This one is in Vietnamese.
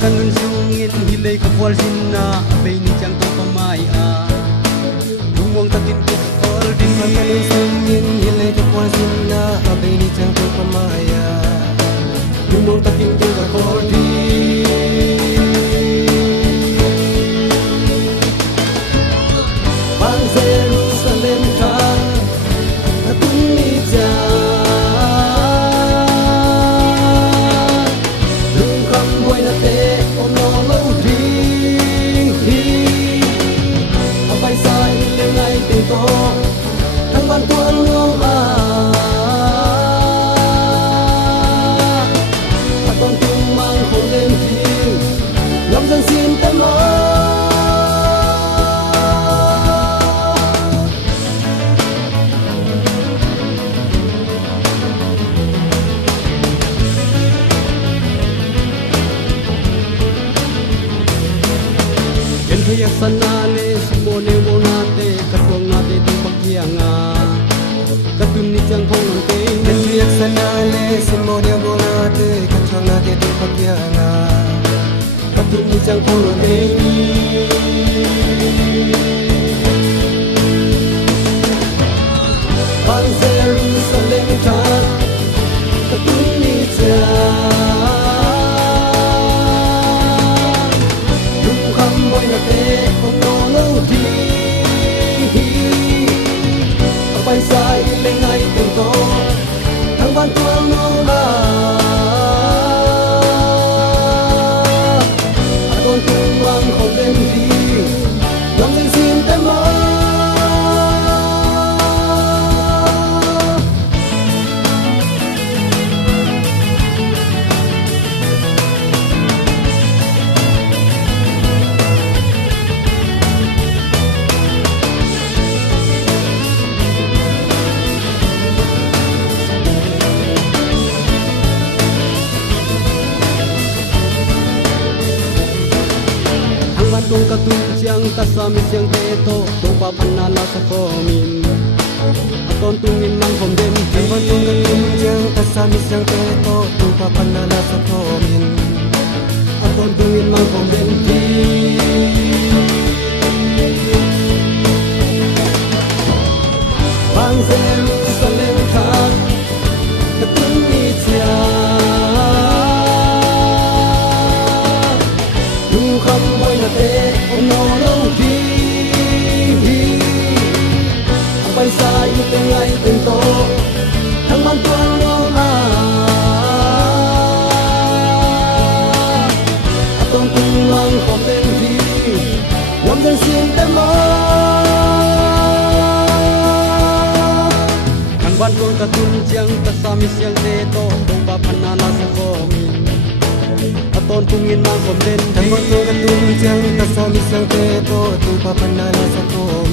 kanun sungin hilay kapwal sinna abay ni chang to pamay Lumong takin ko all di kanun sungin hilay kapwal sinna abay ni chang to pamay Lumong takin ko all di Bang Jerusalem ka Natun ni thăng ban tuan ngông con tung mang khổ đêm thiên ngắm dân xin tên mơ Yen hoyak sanale simone monate katwang nate tu pakyanga katun ni chang phong ante yen hoyak sanale simone monate katwang nate tu pakyanga katun ni chang phong ante Bang Jerusalem ta katun ni chang bay sai lên ngay từng tô thăng ban tuang nông con tung mang không đến đi lòng danh xin tên mơ tung katun siang tasami siang teto tung papanala sa komin aton tungin mang komden tung katun siang tasami siang teto tung papanala sa komin aton tungin mang komden Bang Jerusalem ka katun ni bay xa yêu tên ngay từng tô thăng ban tuang nông tôn tung mang không tên gì ngắm dân xin tên mơ thăng ban tuang katun siang tasami siang teto tung papanala sa komin aton tungin mang không tên thăng ban tuang katun siang tasami siang teto tung papanala sa komin